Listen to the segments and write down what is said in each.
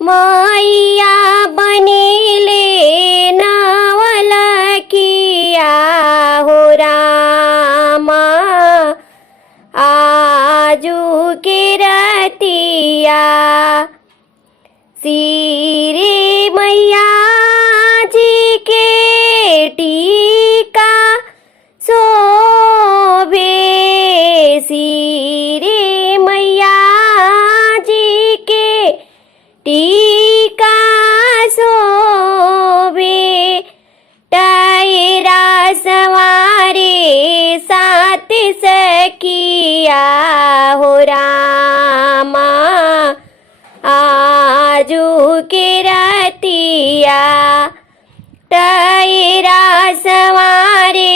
मैया बनिले नवलखिया हो रामा आजू के रतिया। सिरे मैया जी के टीका शोभे, सिरे मैया जी के टीका शोभे। टायरा सवारे सात सखिया हो रामा आजू के रतिया। टायरा सवारे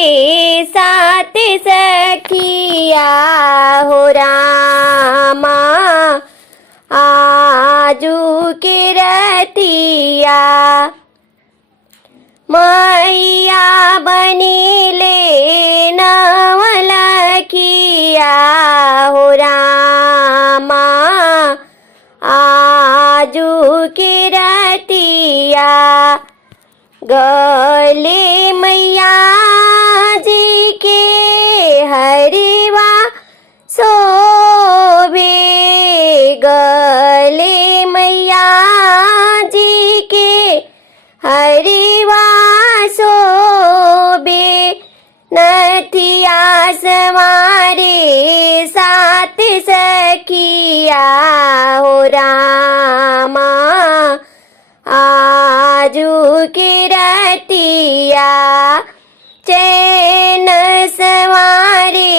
सात सखिया हो रामा आजू के रतिया। मैया बनिले नवलखिया हो रामा आजू के रतिया। गले मैया जी के हरिवा शोभे, गले मैया जी के हरिवा शोभे। नथिया सवारे सात सखिया हो रामा आजू के रतिया। चैन सवारे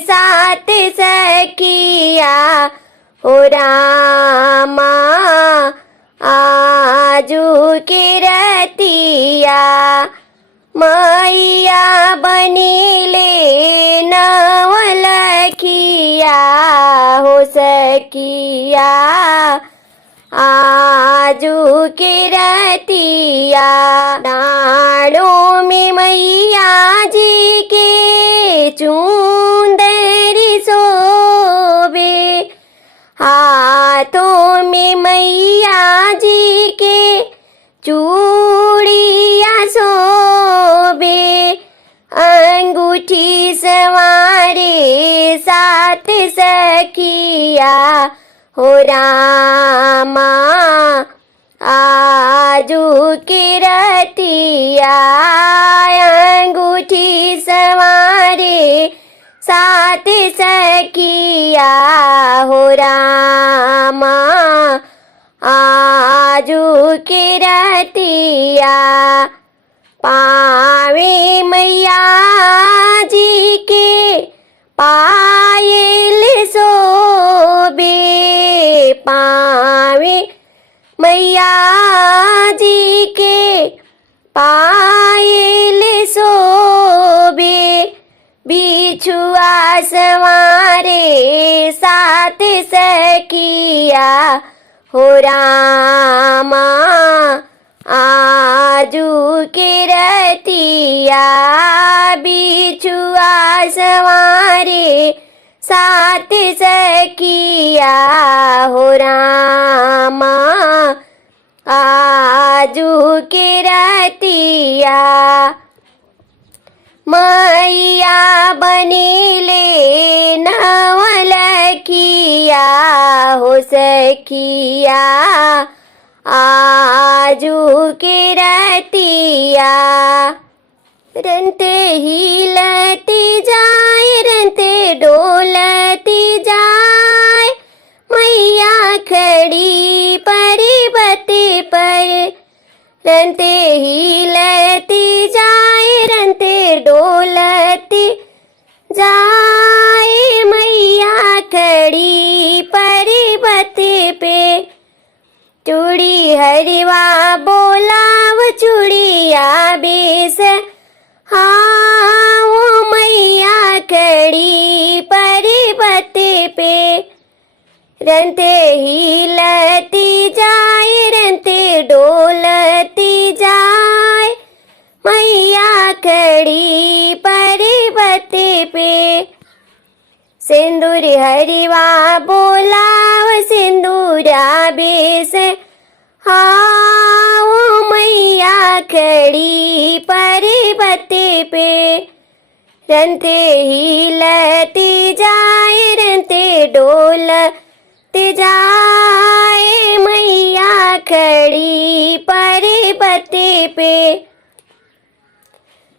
सात सखिया हो रामा आजू के रतिया। मैया बनिले नवलखिया हो सखिया आजू के रतिया। डालों में मैया जी के चुंदरी शोभे, हाथों में मैया जी के चूड़िया शोभे। अंगूठी सवारे सात सखिया हो रामा आजू के रतिया। अंगूठी सवारे सात सखिया हो रामा आजू के रतिया। पावे मैया जी के पायल शोभे, पावे मैया जी के पायल शोभे। बिछुआ सवारे सात सखिया हो रामा आजू के रतिया। बिछुआ सवारे सात सखिया हो रामा आजू के रतिया। मैया बनिले नवलखिया हो सखिया आजू के रतिया। रंते हिलती जाए रंते डोलती जाए, मैया खड़ी पर्वत पर। रंते हिलती जाए रंते डोलती जाए, मैया खड़ी पर्वत पे। चूड़ी हरिवा बोलाव चूड़िया बेस, हाँ वो मैया खड़ी पर्वत पे। रंते हिलती जाए रंते डोलती जाए, मैया खड़ी पर्वत पे। सिंदूर हरिवा बोलाव सिंदूरा बेस हाँ ओ मैया खड़ी पर्वत पे रंते हिलती जाए रंते डोलती जाए मैया खड़ी पर्वत पे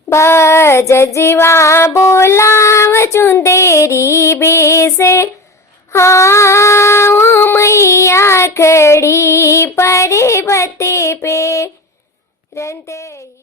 बजवा बोलाव चुंदेरी बेस हाँ ओ मैया खड़ी पर्वत पे रंते